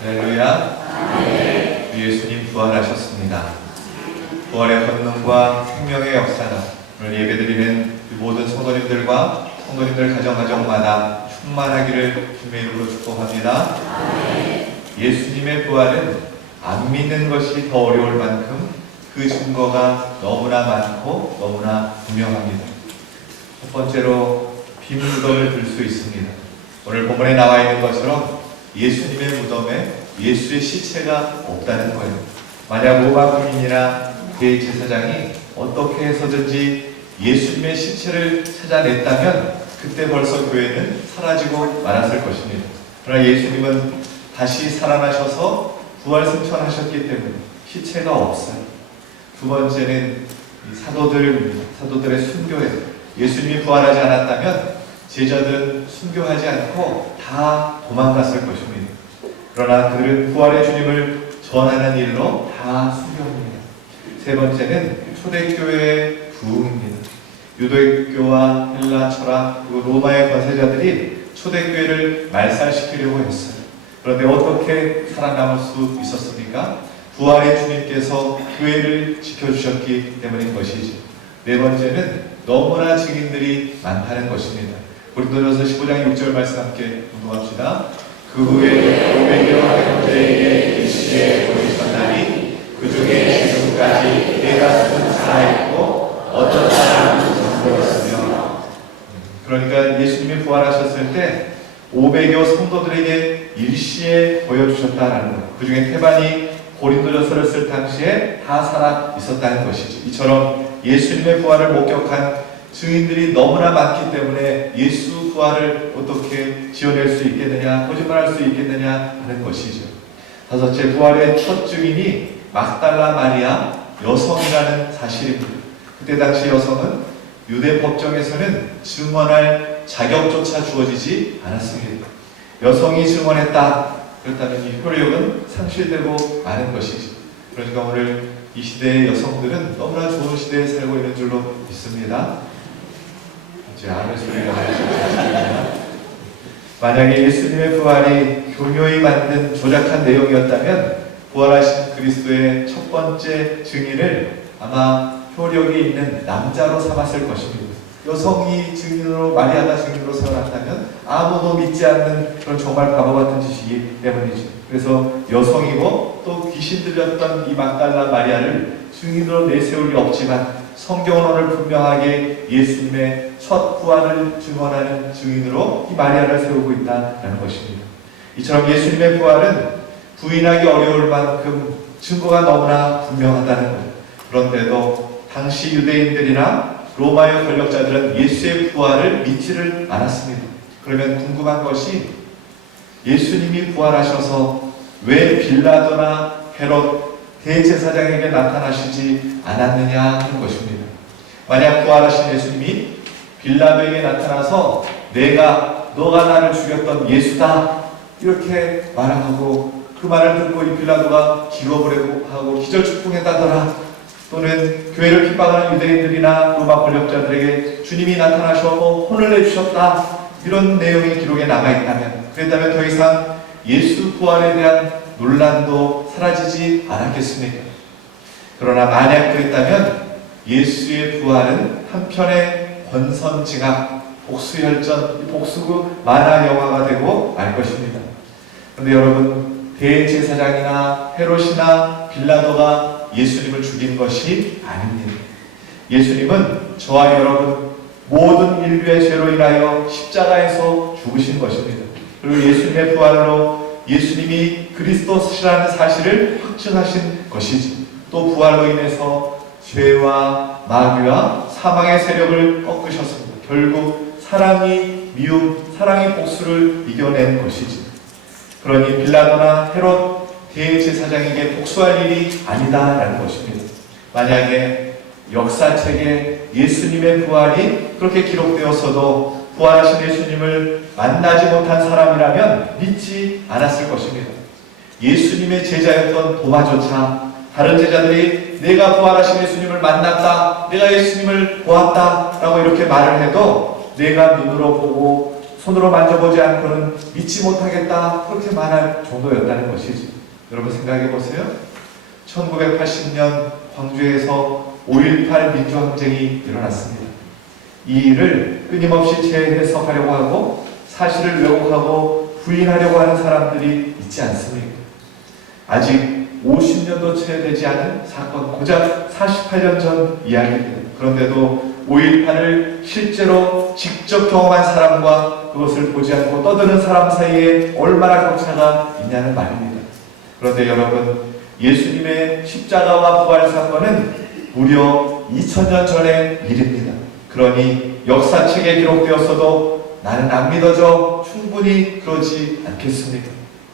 할렐루야. 우리 예수님 부활하셨습니다. 부활의 권능과 생명의 역사가 오늘 예배드리는 모든 성도님들과 성도님들 가정마다 충만하기를 주님의 이름으로 축복합니다. 예수님의 부활은 안 믿는 것이 더 어려울 만큼 그 증거가 너무나 많고 너무나 분명합니다. 첫 번째로 빈 무덤을 들 수 있습니다. 오늘 본문에 나와 있는 것처럼 예수님의 무덤에 예수의 시체가 없다는 거예요. 만약 로마 군인이나 대제사장이 어떻게 해서든지 예수님의 시체를 찾아냈다면 그때 벌써 교회는 사라지고 말았을 것입니다. 그러나 예수님은 다시 살아나셔서 부활 승천하셨기 때문에 시체가 없어요. 두 번째는 사도들의 순교예요. 예수님이 부활하지 않았다면 제자들은 순교하지 않고 다 도망갔을 것입니다. 그러나 그들은 부활의 주님을 전하는 일로 다 순교합니다. 세 번째는 초대교회의 부흥입니다. 유대교와 헬라 철학 그리고 로마의 권세자들이 초대교회를 말살시키려고 했어요. 그런데 어떻게 살아남을 수 있었습니까? 부활의 주님께서 교회를 지켜주셨기 때문인 것이죠. 네 번째는 너무나 증인들이 많다는 것입니다. 고린도전서 15장 6절 말씀 함께 공독합시다. 그 후에 500여 형제에게 일시에 보이셨나니 그 중에 지금까지 대다수는 살아있고 어떤 사람은 전도였으며. 그러니까 예수님이 부활하셨을 때 500여 성도들에게 일시에 보여주셨다라는 것. 그 중에 태반이 고린도전서를 쓸 당시에 다 살아 있었다는 것이죠. 이처럼 예수님의 부활을 목격한 증인들이 너무나 많기 때문에 예수 부활을 어떻게 지어낼 수 있겠느냐, 거짓말할 수 있겠느냐 하는 것이죠. 다섯째, 부활의 첫 증인이 막달라 마리아 여성이라는 사실입니다. 그때 당시 여성은 유대 법정에서는 증언할 자격조차 주어지지 않았습니다. 여성이 증언했다. 그렇다면 이 효력은 상실되고 마는 것이죠. 그러니까 오늘 이 시대의 여성들은 너무나 좋은 시대에 살고 있는 줄로 믿습니다. 이제 아멘 소리가 나시죠. 만약에 예수님의 부활이 교묘히 만든 조작한 내용이었다면 부활하신 그리스도의 첫 번째 증인을 아마 효력이 있는 남자로 삼았을 것입니다. 여성이 증인으로, 마리아가 증인으로 살아났다면 아무도 믿지 않는 그런 정말 바보 같은 짓이기 때문이죠. 그래서 여성이고 또 귀신 들렸던 이 막달라 마리아를 증인으로 내세울 리 없지만 성경은 오늘 분명하게 예수님의 첫 부활을 증언하는 증인으로 이 마리아를 세우고 있다는 것입니다. 이처럼 예수님의 부활은 부인하기 어려울 만큼 증거가 너무나 분명하다는 것. 그런데도 당시 유대인들이나 로마의 권력자들은 예수의 부활을 믿지를 않았습니다. 그러면 궁금한 것이 예수님이 부활하셔서 왜 빌라도나 헤롯 대제사장에게 나타나시지 않았느냐 하는 것입니다. 만약 부활하신 예수님이 빌라도에게 나타나서 너가 나를 죽였던 예수다 이렇게 말하고 그 말을 듣고 이 빌라도가 기겁을 하고 기절축풍했다더라, 또는 교회를 핍박하는 유대인들이나 로마 권력자들에게 주님이 나타나셔서 혼을 내주셨다 이런 내용이 기록에 남아있다면, 그랬다면 더 이상 예수 부활에 대한 논란도 사라지지 않았겠습니까? 그러나 만약 그랬다면 예수의 부활은 한편의 권선징악, 복수혈전, 복수구 만화 영화가 되고 말 것입니다. 그런데 여러분, 대제사장이나 헤롯이나 빌라도가 예수님을 죽인 것이 아닙니다. 예수님은 저와 여러분 모든 인류의 죄로 인하여 십자가에서 죽으신 것입니다. 그리고 예수님의 부활로 예수님이 그리스도시라는 사실을 확증하신 것이지, 또 부활로 인해서 죄와 마귀와 사망의 세력을 꺾으셨습니다. 결국 사랑이 미움, 사랑이 복수를 이겨낸 것이지. 그러니 빌라도나 헤롯 대제사장에게 복수할 일이 아니다라는 것입니다. 만약에 역사책에 예수님의 부활이 그렇게 기록되었어도 부활하신 예수님을 만나지 못한 사람이라면 믿지 않았을 것입니다. 예수님의 제자였던 도마조차 다른 제자들이 내가 부활하신 예수님을 만났다, 내가 예수님을 보았다 라고 이렇게 말을 해도 내가 눈으로 보고 손으로 만져보지 않고는 믿지 못하겠다 그렇게 말할 정도였다는 것이지. 여러분 생각해 보세요. 1980년 광주에서 5.18 민주항쟁이 일어났습니다. 이 일을 끊임없이 재해석하려고 하고 사실을 왜곡하고 부인하려고 하는 사람들이 있지 않습니까? 아직 50년도 채 되지 않은 사건, 고작 48년 전 이야기입니다. 그런데도 5.18을 실제로 직접 경험한 사람과 그것을 보지 않고 떠드는 사람 사이에 얼마나 격차가 있냐는 말입니다. 그런데 여러분, 예수님의 십자가와 부활 사건은 무려 2000년 전의 일입니다. 그러니 역사책에 기록되었어도 나는 안 믿어져 충분히 그러지 않겠습니까?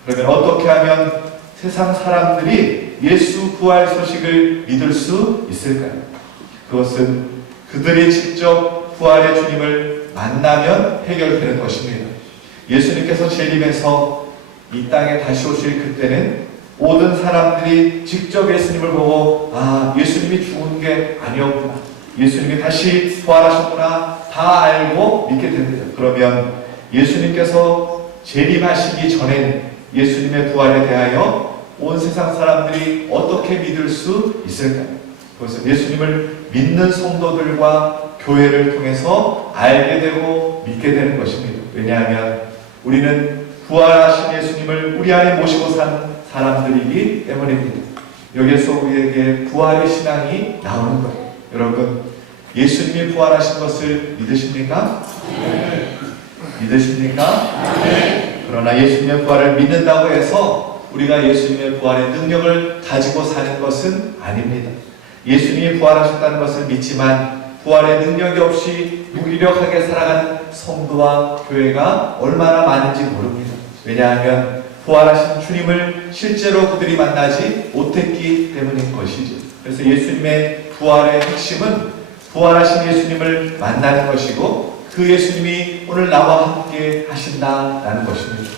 그러면 어떻게 하면 세상 사람들이 예수 부활 소식을 믿을 수 있을까요? 그것은 그들이 직접 부활의 주님을 만나면 해결되는 것입니다. 예수님께서 재림해서 이 땅에 다시 오실 그때는 모든 사람들이 직접 예수님을 보고 예수님이 죽은 게 아니었구나, 예수님이 다시 부활하셨구나 다 알고 믿게 됩니다. 그러면 예수님께서 재림하시기 전엔 예수님의 부활에 대하여 온 세상 사람들이 어떻게 믿을 수 있을까요? 그것은 예수님을 믿는 성도들과 교회를 통해서 알게 되고 믿게 되는 것입니다. 왜냐하면 우리는 부활하신 예수님을 우리 안에 모시고 산 사람들이기 때문입니다. 여기에서 우리에게 부활의 신앙이 나오는 거예요. 여러분, 예수님이 부활하신 것을 믿으십니까? 네. 믿으십니까? 네. 그러나 예수님의 부활을 믿는다고 해서 우리가 예수님의 부활의 능력을 가지고 사는 것은 아닙니다. 예수님이 부활하셨다는 것을 믿지만 부활의 능력이 없이 무기력하게 살아가는 성도와 교회가 얼마나 많은지 모릅니다. 왜냐하면 부활하신 주님을 실제로 그들이 만나지 못했기 때문인 것이죠. 그래서 예수님의 부활의 핵심은 부활하신 예수님을 만나는 것이고 그 예수님이 오늘 나와 함께 하신다라는 것입니다.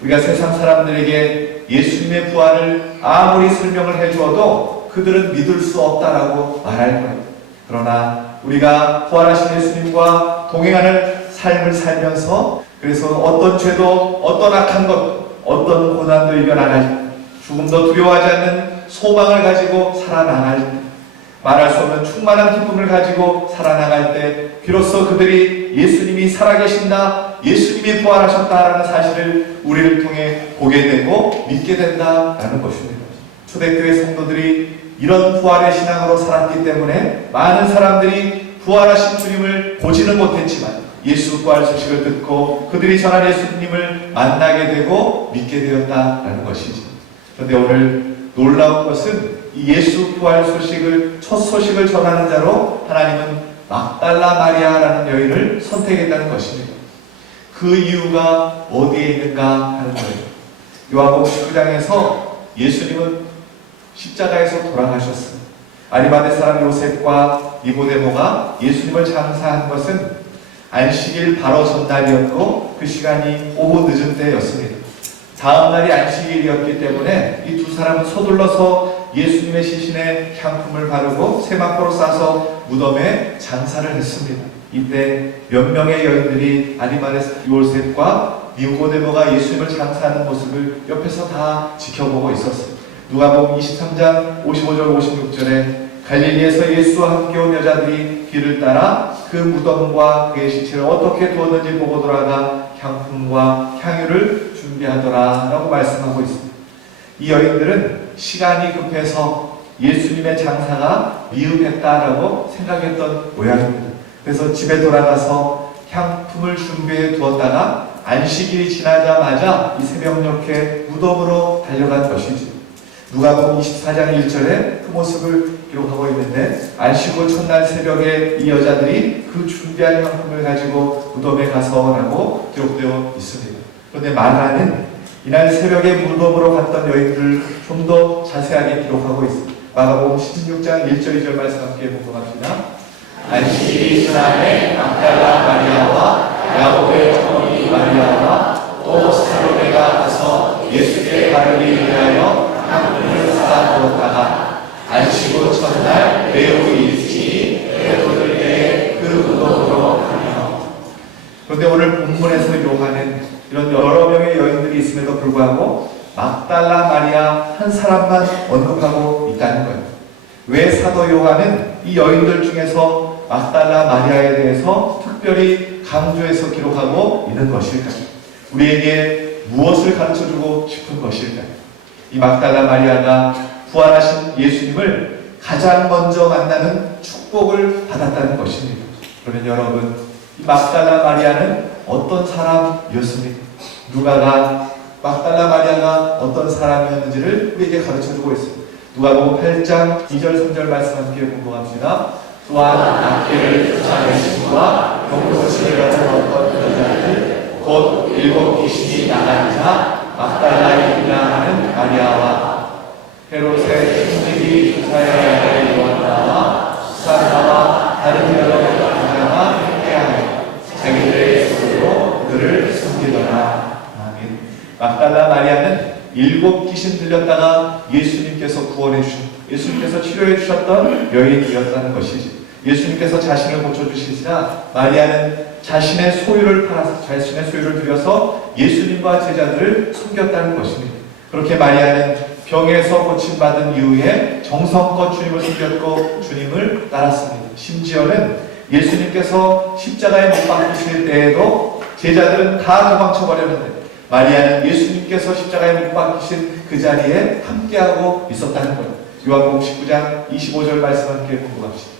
우리가 세상 사람들에게 예수님의 부활을 아무리 설명을 해주어도 그들은 믿을 수 없다라고 말할 거예요. 그러나 우리가 부활하신 예수님과 동행하는 삶을 살면서 그래서 어떤 죄도 어떤 악한 것 어떤 고난도 이겨나갈 죽음도 두려워하지 않는 소망을 가지고 살아나갈 때 말할 수 없는 충만한 기쁨을 가지고 살아나갈 때 비로소 그들이 예수님이 살아계신다, 예수님이 부활하셨다라는 사실을 우리를 통해 보게 되고 믿게 된다라는 것입니다. 초대교회 성도들이 이런 부활의 신앙으로 살았기 때문에 많은 사람들이 부활하신 주님을 보지는 못했지만 예수 부활 소식을 듣고 그들이 전한 예수님을 만나게 되고 믿게 되었다라는 것이죠. 그런데 오늘 놀라운 것은 이 예수 부활 소식을 첫 소식을 전하는 자로 하나님은 막달라 마리아라는 여인을 선택했다는 것입니다. 그 이유가 어디에 있는가 하는 거예요. 요한복음 19장에서 예수님은 십자가에서 돌아가셨습니다. 아리마대 사람 요셉과 니고데모가 예수님을 장사한 것은 안식일 바로 전날이었고 그 시간이 오후 늦은 때였습니다. 다음 날이 안식일이었기 때문에 이 두 사람은 서둘러서 예수님의 시신에 향품을 바르고 세마포로 싸서 무덤에 장사를 했습니다. 이때 몇 명의 여인들이 아리마대 요셉과 니고데모가 예수님을 장사하는 모습을 옆에서 다 지켜보고 있었어요. 누가복음 23장 55절 56절에 갈릴리에서 예수와 함께 온 여자들이 길을 따라 그 무덤과 그의 시체를 어떻게 두었는지 보고 돌아가 향품과 향유를 준비하더라 라고 말씀하고 있습니다. 이 여인들은 시간이 급해서 예수님의 장사가 미흡했다라고 생각했던 모양입니다. 그래서 집에 돌아가서 향품을 준비해 두었다가 안식일이 지나자마자 이 새벽녘에 무덤으로 달려간 것이죠. 누가복음 24장 1절에 그 모습을 기록하고 있는데 안식 후 첫날 새벽에 이 여자들이 그 준비한 향품을 가지고 무덤에 가서라고 기록되어 있습니다. 그런데 마가는 이날 새벽에 무덤으로 갔던 여인들을 좀 더 자세하게 기록하고 있습니다. 마가복음 16장 1절 2절 말씀 함께 봉독합시다. 안식일이 지날에 막달라 마리아와 야고보의 어머니 마리아와 또 살로메가 가서 예수께 바르기 위하여 향품을 사다 두었다가 안식 후 첫날 매우 일찍이 해돋을 때에 그 무덤으로 가며. 그런데 오늘 본문에서 마리아 한 사람만 언급하고 있다는 거예요. 왜 사도 요한은 이 여인들 중에서 막달라 마리아에 대해서 특별히 강조해서 기록하고 있는 것일까요? 우리에게 무엇을 가르쳐주고 싶은 것일까요? 이 막달라 마리아가 부활하신 예수님을 가장 먼저 만나는 축복을 받았다는 것입니다. 그러면 여러분, 이 막달라 마리아는 어떤 사람이었습니까? 누가가 막달라 마리아가 어떤 사람이었는지를 우리에게 가르쳐주고 있습니다. 누가복음 8장 2절 3절 말씀 함께 공부합니다. 또한 악귀를 쫓아내신 이와 병고침을 받은 어떤 여자들 곧 7 귀신이 나간 자 막달라에 있나하는 마리아와 헤롯의 친직이 조사의 아들 요한나와 수산나와 다른 여러 여자가 함께하여 자기들의 손으로 그들을 숨기더라. 아멘. 막달라 마리아는 7 귀신 들렸다가 예수님께서 구원해 주셨던, 예수님께서 치료해 주셨던 여인이었다는 것이지. 예수님께서 자신을 고쳐주시자 마리아는 자신의 소유를 팔아서, 자신의 소유를 들여서 예수님과 제자들을 섬겼다는 것입니다. 그렇게 마리아는 병에서 고침받은 이후에 정성껏 주님을 섬겼고 주님을 따랐습니다. 심지어는 예수님께서 십자가에 못 박히실 때에도 제자들은 다 도망쳐버렸는데 마리아는 예수님께서 십자가에 못 박히신 그 자리에 함께하고 있었다는 거예요. 요한복음 19장 25절 말씀 함께 공부합시다.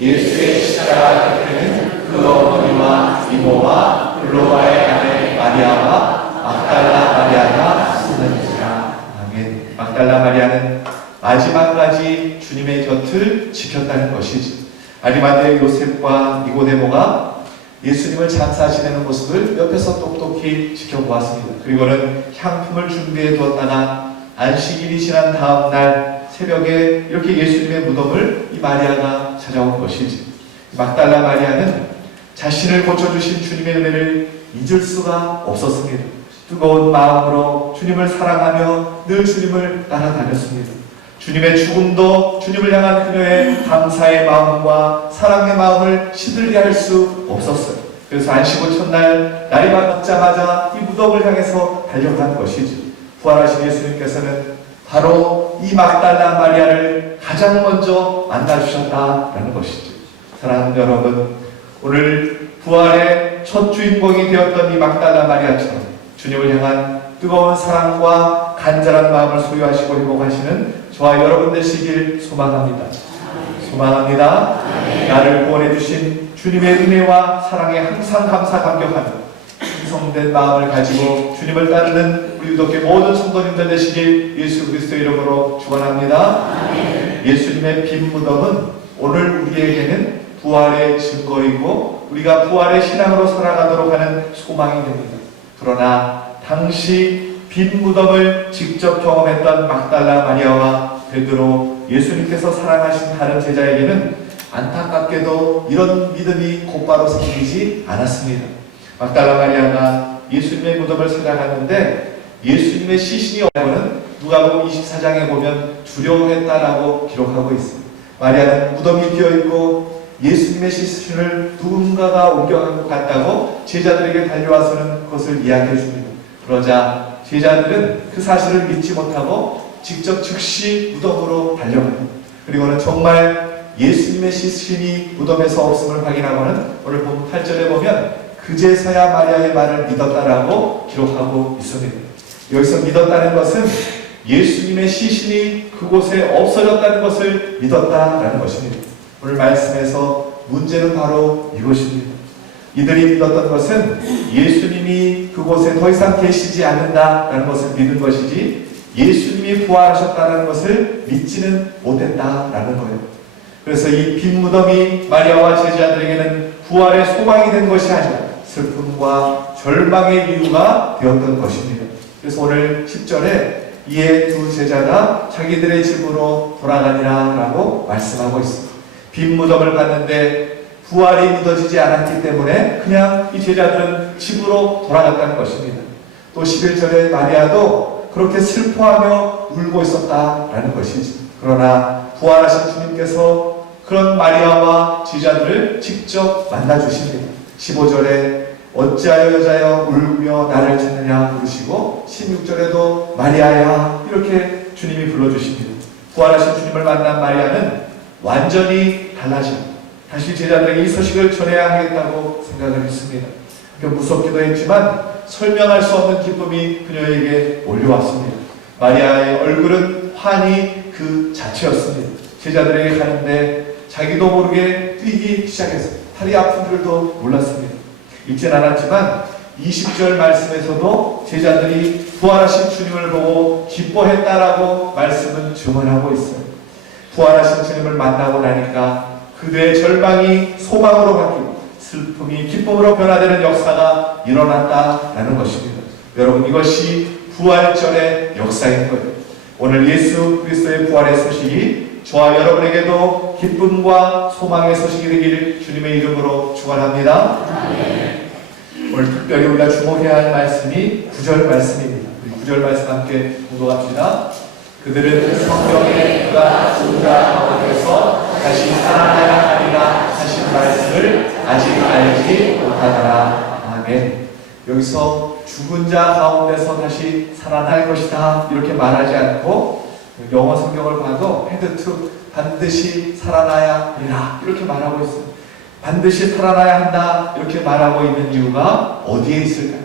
예수의 십자가 곁에는 그 어머니와 이모와 글로바의 아내 마리아와 막달라 마리아가 있었는지라. 아멘. 막달라 마리아는 마지막까지 주님의 곁을 지켰다는 것이지. 아리마대 요셉과 니고데모가 예수님을 장사 지내는 모습을 옆에서 똑똑히 지켜보았습니다. 그리고는 향품을 준비해 두었다가 안식일이 지난 다음 날 새벽에 이렇게 예수님의 무덤을 이 마리아가 찾아온 것이지. 막달라 마리아는 자신을 고쳐주신 주님의 은혜를 잊을 수가 없었습니다. 뜨거운 마음으로 주님을 사랑하며 늘 주님을 따라다녔습니다. 주님의 죽음도 주님을 향한 그녀의 감사의 마음과 사랑의 마음을 시들게 할 수 없었어요. 그래서 안식일 첫날 날이 밝자마자 이 무덤을 향해서 달려간 것이지. 부활하신 예수님께서는 바로 이 막달라 마리아를 가장 먼저 만나주셨다라는 것이죠. 사랑하는 여러분, 오늘 부활의 첫 주인공이 되었던 이 막달라 마리아처럼 주님을 향한 뜨거운 사랑과 간절한 마음을 소유하시고 회복하시는 저와 여러분 되시길 소망합니다. 소망합니다. 나를 구원해 주신 주님의 은혜와 사랑에 항상 감사 감격하며 충성된 마음을 가지고 주님을 따르는 우리 유독교 모든 성도님들 되시길 예수 그리스도 이름으로 축원합니다. 예수님의 빈 무덤은 오늘 우리에게는 부활의 증거이고 우리가 부활의 신앙으로 살아가도록 하는 소망이 됩니다. 그러나 당시 빈 무덤을 직접 경험했던 막달라 마리아와 베드로, 예수님께서 사랑하신 다른 제자에게는 안타깝게도 이런 믿음이 곧바로 생기지 않았습니다. 막달라 마리아가 예수님의 무덤을 찾아갔는데 예수님의 시신이 없는 누가복음 24장에 보면 두려워했다라고 기록하고 있습니다. 마리아는 무덤이 비어있고 예수님의 시신을 누군가가 옮겨간 것 같다고 제자들에게 달려와서는 그것을 이야기해 줍니다. 그러자 제자들은 그 사실을 믿지 못하고 직접 즉시 무덤으로 달려갑니다. 그리고는 정말 예수님의 시신이 무덤에서 없음을 확인하고는 오늘 본 8절에 보면 그제서야 마리아의 말을 믿었다라고 기록하고 있습니다. 여기서 믿었다는 것은 예수님의 시신이 그곳에 없어졌다는 것을 믿었다라는 것입니다. 오늘 말씀에서 문제는 바로 이것입니다. 이들이 믿었던 것은 예수님이 그곳에 더 이상 계시지 않는다라는 것을 믿은 것이지 예수님이 부활하셨다는 것을 믿지는 못했다라는 거예요. 그래서 이 빈 무덤이 마리아와 제자들에게는 부활의 소망이 된 것이 아니라 슬픔과 절망의 이유가 되었던 것입니다. 그래서 오늘 10절에 이에 두 제자가 자기들의 집으로 돌아가니라 라고 말씀하고 있습니다. 빈 무덤을 봤는데 부활이 믿어지지 않았기 때문에 그냥 이 제자들은 집으로 돌아갔다는 것입니다. 또 11절에 마리아도 그렇게 슬퍼하며 울고 있었다라는 것이지. 그러나 부활하신 주님께서 그런 마리아와 제자들을 직접 만나주십니다. 15절에 어찌하여 여자여 울며 나를 찾느냐 부르시고 16절에도 마리아야 이렇게 주님이 불러주십니다. 부활하신 주님을 만난 마리아는 완전히 달라져 다시 제자들에게 이 소식을 전해야 하겠다고 생각을 했습니다. 무섭기도 했지만 설명할 수 없는 기쁨이 그녀에게 몰려왔습니다. 마리아의 얼굴은 환희 그 자체였습니다. 제자들에게 가는데 자기도 모르게 뛰기 시작했어요. 팔이 아픈 줄도 몰랐습니다. 읽진 않았지만 20절 말씀에서도 제자들이 부활하신 주님을 보고 기뻐했다라고 말씀은 증언하고 있어요. 부활하신 주님을 만나고 나니까 그들의 절망이 소망으로 바뀌고 슬픔이 기쁨으로 변화되는 역사가 일어났다라는 것입니다. 여러분, 이것이 부활절의 역사인 거예요. 오늘 예수 그리스도의 부활의 소식이 저와 여러분에게도 기쁨과 소망의 소식이 되기를 주님의 이름으로 축원합니다. 오늘 특별히 우리가 주목해야 할 말씀이 9절 말씀입니다. 우리 9절 말씀 함께 공독합시다. 그들은 성경에 그가 죽은 자 가운데서 다시 살아나야 하리라 하신 말씀을 아직 알지 못하더라. 아멘. 여기서 죽은 자 가운데서 다시 살아날 것이다 이렇게 말하지 않고 영어 성경을 봐도 헤드 투 반드시 살아나야 하리라 이렇게 말하고 있어요. 반드시 살아나야 한다 이렇게 말하고 있는 이유가 어디에 있을까요?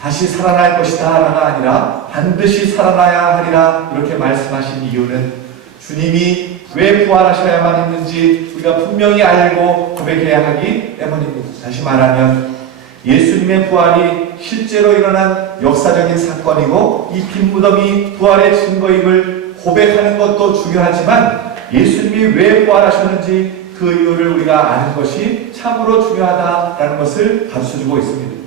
다시 살아날 것이다 라가 아니라 반드시 살아나야 하리라 이렇게 말씀하신 이유는 주님이 왜 부활하셔야만 했는지 우리가 분명히 알고 고백해야 하기 때문입니다. 다시 말하면 예수님의 부활이 실제로 일어난 역사적인 사건이고 이 빈 무덤이 부활의 증거임을 고백하는 것도 중요하지만 예수님이 왜 부활하셨는지 그 이유를 우리가 아는 것이 참으로 중요하다라는 것을 가르쳐주고 있습니다.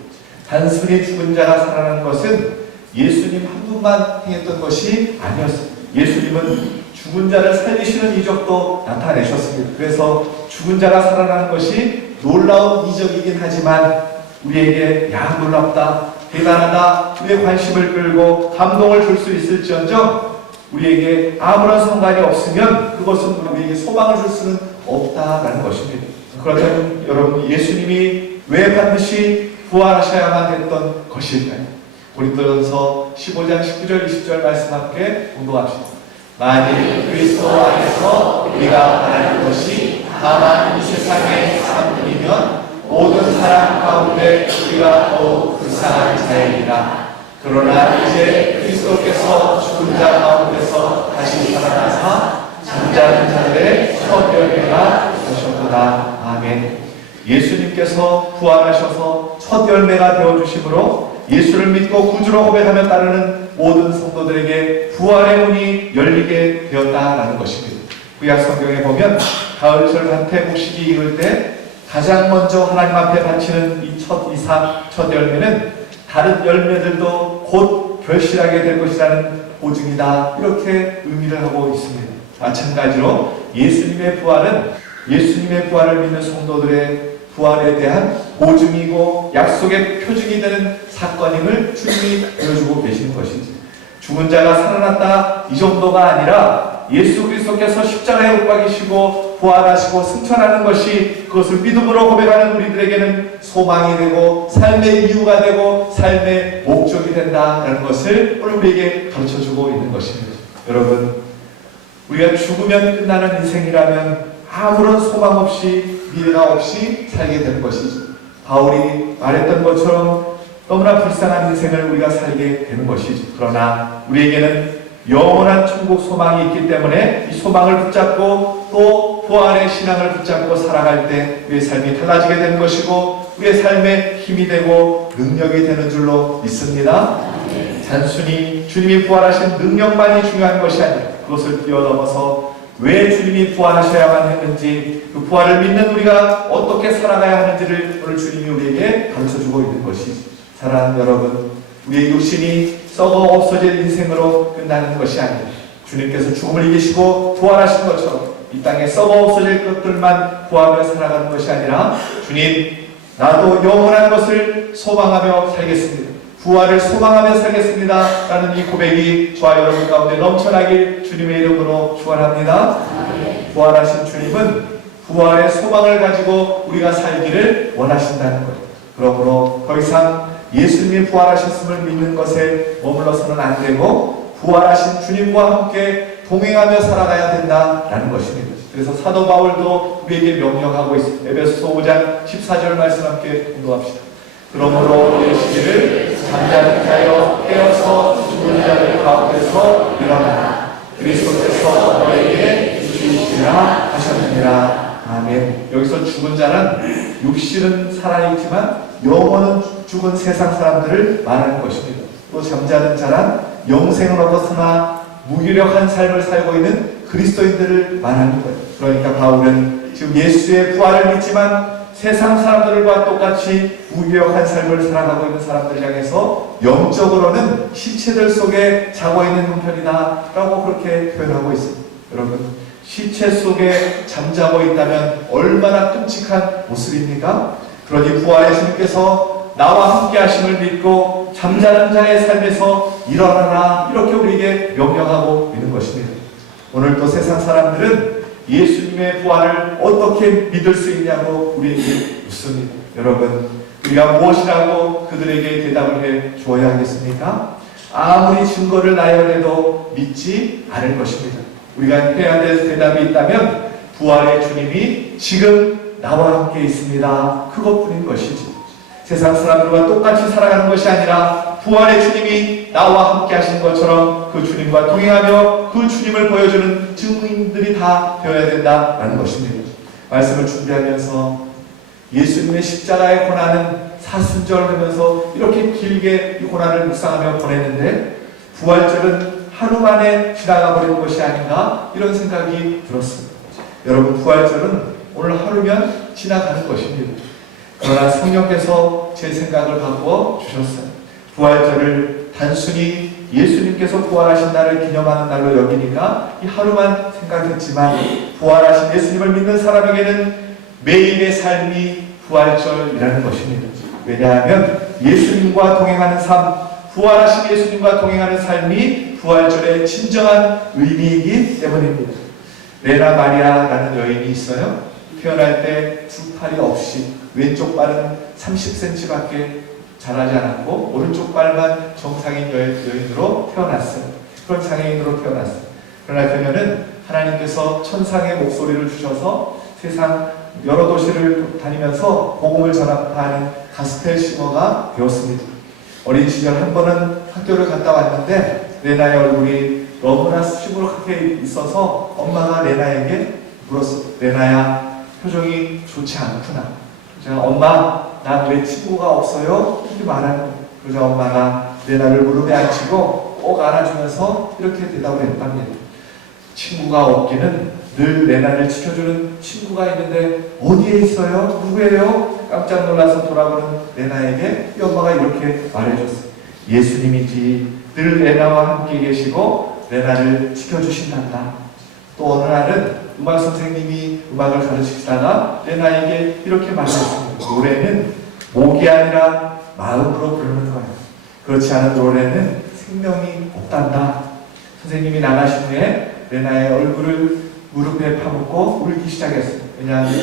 단순히 죽은 자가 살아나는 것은 예수님 한 분만 행했던 것이 아니었습니다. 예수님은 죽은 자를 살리시는 이적도 나타내셨습니다. 그래서 죽은 자가 살아나는 것이 놀라운 이적이긴 하지만 우리에게 야 놀랍다, 대단하다, 우리의 관심을 끌고 감동을 줄 수 있을지언정 우리에게 아무런 상관이 없으면 그것은 우리에게 소망을 줄 수는 없다라는 것입니다. 그렇다면 여러분, 예수님이 왜 반드시 부활하셔야만 했던 것일까요? 고린도전서 15장 19절 20절 말씀 함께 공독합시다. 만일 그리스도 안에서 우리가 바라는 것이 다만 이 세상의 삶뿐이면 모든 사람 가운데 우리가 더욱 불쌍한 자이니라. 그러나 이제 그리스도께서 죽은 자 가운데서 다시 살아나사 잠자는 자들의 첫 열매가 되셨구나. 아멘. 예수님께서 부활하셔서 첫 열매가 되어주심으로 예수를 믿고 구주로 고백하며 따르는 모든 성도들에게 부활의 문이 열리게 되었다라는 것입니다. 구약 성경에 보면 가을철 밭에 곡식이 익을 때 가장 먼저 하나님 앞에 바치는 이 첫 이삭, 첫 열매는 다른 열매들도 곧 결실하게 될 것이라는 보증이다 이렇게 의미를 하고 있습니다. 마찬가지로 예수님의 부활은 예수님의 부활을 믿는 성도들의 부활에 대한 보증이고 약속의 표징이 되는 사건임을 주님이 보여주고 계시는 것이지. 죽은 자가 살아났다 이 정도가 아니라 예수 그리스도께서 십자가에 못 박이시고 부활하시고 승천하는 것이 그것을 믿음으로 고백하는 우리들에게는 소망이 되고 삶의 이유가 되고 삶의 목적이 된다는 것을 오늘 우리에게 가르쳐주고 있는 것입니다. 여러분, 우리가 죽으면 끝나는 인생이라면 아무런 소망 없이 미래가 없이 살게 되는 것이죠. 바울이 말했던 것처럼 너무나 불쌍한 인생을 우리가 살게 되는 것이죠. 그러나 우리에게는 영원한 천국 소망이 있기 때문에 이 소망을 붙잡고 또 부활의 신앙을 붙잡고 살아갈 때 우리의 삶이 달라지게 되는 것이고 우리의 삶에 힘이 되고 능력이 되는 줄로 믿습니다. 단순히 주님이 부활하신 능력만이 중요한 것이 아니라 그것을 뛰어넘어서 왜 주님이 부활하셔야만 했는지 그 부활을 믿는 우리가 어떻게 살아가야 하는지를 오늘 주님이 우리에게 가르쳐주고 있는 것이죠. 사랑하는 여러분, 우리의 육신이 썩어 없어질 인생으로 끝나는 것이 아니라 주님께서 죽음을 이기시고 부활하신 것처럼 이 땅에 썩어 없어질 것들만 구하며 살아가는 것이 아니라 주님, 나도 영원한 것을 소망하며 살겠습니다. 부활을 소망하며 살겠습니다. 라는 이 고백이 저와 여러분 가운데 넘쳐나길 주님의 이름으로 축원합니다. 부활하신 주님은 부활의 소망을 가지고 우리가 살기를 원하신다는 거예요. 그러므로 더 이상 예수님이 부활하셨음을 믿는 것에 머물러서는 안 되고 부활하신 주님과 함께 동행하며 살아가야 된다라는 것입니다. 그래서 사도 바울도 우리에게 명령하고 있습니다. 에베소서 5장 14절 말씀 함께 공독합시다. 그러므로 내시기를 잠자는 자여 깨어서 죽은 자들 가운데서 일어나라. 그리스도께서 너에게 주시리라 하셨느니라. 아멘. 여기서 죽은 자는 육신은 살아있지만 영혼은 죽은 세상 사람들을 말하는 것입니다. 또 잠자는 자란 영생을 얻었으나 무기력한 삶을 살고 있는 그리스도인들을 말하는 거예요. 그러니까 바울은 지금 예수의 부활을 믿지만 세상 사람들과 똑같이 무기력한 삶을 살아가고 있는 사람들 향해서 영적으로는 시체들 속에 자고 있는 형편이다 라고 그렇게 표현하고 있습니다. 여러분, 시체 속에 잠자고 있다면 얼마나 끔찍한 모습입니까? 그러니 부활의 주님께서 나와 함께 하심을 믿고 잠자는 자의 삶에서 일어나라, 이렇게 우리에게 명령하고 있는 것입니다. 오늘 또 세상 사람들은 예수님의 부활을 어떻게 믿을 수 있냐고 우리에게 묻습니다. 여러분, 우리가 무엇이라고 그들에게 대답을 해 주어야 하겠습니까? 아무리 증거를 나열해도 믿지 않을 것입니다. 우리가 해야 될 대답이 있다면 부활의 주님이 지금 나와 함께 있습니다, 그것뿐인 것이지, 세상 사람들과 똑같이 살아가는 것이 아니라 부활의 주님이 나와 함께 하신 것처럼 그 주님과 동행하며 그 주님을 보여주는 증인들이 다 되어야 된다라는 것입니다. 말씀을 준비하면서 예수님의 십자가의 고난은 사순절하면서 이렇게 길게 이 고난을 묵상하며 보냈는데 부활절은 하루 만에 지나가 버리는 것이 아닌가, 이런 생각이 들었습니다. 여러분, 부활절은 오늘 하루면 지나가는 것입니다. 그러나 성령께서 제 생각을 바꾸어 주셨어요. 부활절을 단순히 예수님께서 부활하신 날을 기념하는 날로 여기니까 이 하루만 생각했지만 부활하신 예수님을 믿는 사람에게는 매일의 삶이 부활절이라는 것입니다. 왜냐하면 예수님과 동행하는 삶, 부활하신 예수님과 동행하는 삶이 부활절의 진정한 의미이기 때문입니다. 레나 마리아라는 여인이 있어요. 태어날 때 두 팔이 없이 왼쪽 발은 30cm밖에 자라지 않았고 오른쪽 발만 정상인 여인으로 태어났어요. 그런 장애인으로 태어났어요. 그러나 그녀는 하나님께서 천상의 목소리를 주셔서 세상 여러 도시를 다니면서 복음을 전파하는 가스펠 싱어가 되었습니다. 어린 시절 한 번은 학교를 갔다 왔는데 레나의 얼굴이 너무나 시무룩하게 있어서 엄마가 레나에게 물었어. 레나야, 표정이 좋지 않구나. 제가 엄마, 난 왜 친구가 없어요? 이렇게 말하는 거예요. 그래서 엄마가 레나를 무릎에 앉히고 꼭 안아주면서 이렇게 대답을 했답니다. 친구가 없기는 늘 레나를 지켜주는 친구가 있는데 어디에 있어요? 누구예요? 깜짝 놀라서 돌아보는 레나에게 이 엄마가 이렇게 말해줬어요. 예수님이지, 늘 레나와 함께 계시고 레나를 지켜주신단다. 또 어느 날은 음악 선생님이 음악을 가르치시다가 레나에게 이렇게 말했습니다. 노래는 목이 아니라 마음으로 부르는 거예요. 그렇지 않은 노래는 생명이 없단다. 선생님이 나가신 후에 레나의 얼굴을 무릎에 파묻고 울기 시작했어요. 왜냐하면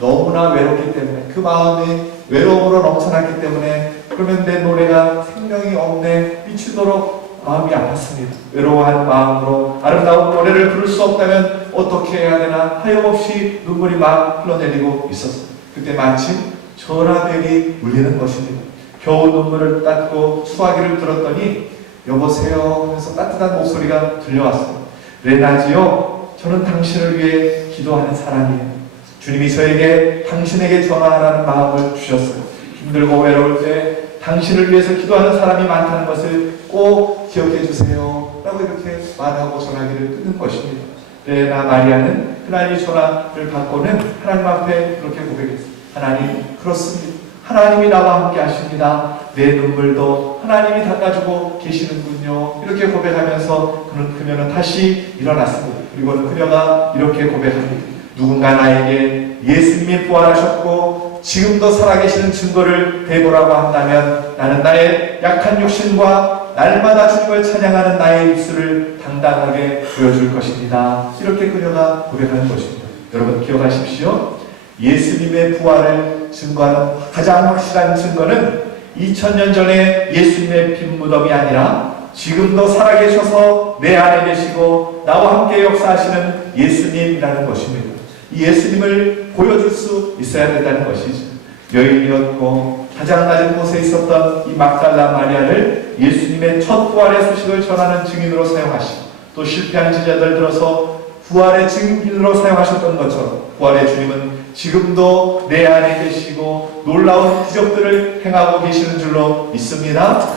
너무나 외롭기 때문에, 그 마음이 외로움으로 넘쳐났기 때문에, 그러면 내 노래가 생명이 없네, 미치도록 마음이 아팠습니다. 외로워하는 마음으로 아름다운 노래를 부를 수 없다면 어떻게 해야 되나 하염없이 눈물이 막 흘러내리고 있었어요. 그때 마침 전화벨이 울리는 것입니다. 겨우 눈물을 닦고 수화기를 들었더니 여보세요 하면서 따뜻한 목소리가 들려왔어요. 레나지요, 저는 당신을 위해 기도하는 사람이에요. 주님이 저에게 당신에게 전화하라는 마음을 주셨어요. 힘들고 외로울 때 당신을 위해서 기도하는 사람이 많다는 것을 꼭 기억해 주세요 라고 이렇게 말하고 전화기를 끊는 것입니다. 레나 마리아는 하나님의 전화를 받고는 하나님 앞에 그렇게 고백했어요. 하나님, 그렇습니다. 하나님이 나와 함께 하십니다. 내 눈물도 하나님이 닦아주고 계시는군요. 이렇게 고백하면서 그녀는 다시 일어났습니다. 그리고는 그녀가 이렇게 고백합니다. 누군가 나에게 예수님이 부활하셨고 지금도 살아계시는 증거를 대보라고 한다면 나는 나의 약한 육신과 날마다 주님을 찬양하는 나의 입술을 당당하게 보여줄 것입니다. 이렇게 그녀가 고백하는 것입니다. 여러분 기억하십시오. 예수님의 부활을 증거하는 가장 확실한 증거는 2000년 전에 예수님의 빈무덤이 아니라 지금도 살아계셔서 내 안에 계시고 나와 함께 역사하시는 예수님이라는 것입니다. 이 예수님을 보여줄 수 있어야 된다는 것이죠. 여인이었고 가장 낮은 곳에 있었던 이 막달라 마리아를 예수님의 첫 부활의 소식을 전하는 증인으로 사용하시고, 또 실패한 제자들 들어서 부활의 증인으로 사용하셨던 것처럼 부활의 주님은 지금도 내 안에 계시고 놀라운 기적들을 행하고 계시는 줄로 믿습니다.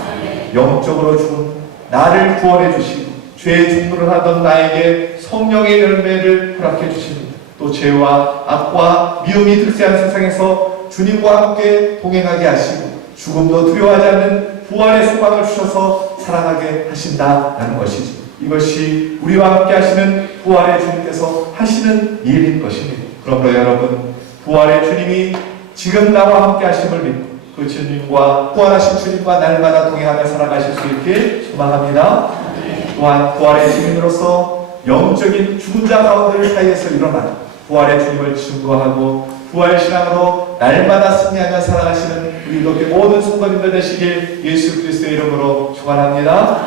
영적으로 죽은 나를 구원해 주시고 죄의 중물을 하던 나에게 성령의 열매를 허락해 주십니다. 또 죄와 악과 미움이 들세한 세상에서 주님과 함께 동행하게 하시고 죽음도 두려워하지 않는 부활의 소망을 주셔서 살아가게 하신다는 것이죠. 이것이 우리와 함께 하시는 부활의 주님께서 하시는 일인 것입니다. 그러므로 여러분, 부활의 주님이 지금 나와 함께 하심을 믿고 그 주님과 부활하신 주님과 날마다 동행하며 살아가실 수 있게 소망합니다. 또한 부활의 주님으로서 영적인 죽은 자 가운데 사이에서 일어나 부활의 주님을 증거하고 부활신앙으로 날마다 승리하며 살아가시는 우리 이렇게 모든 성도님들 되시길 예수 그리스도의 이름으로 축원합니다.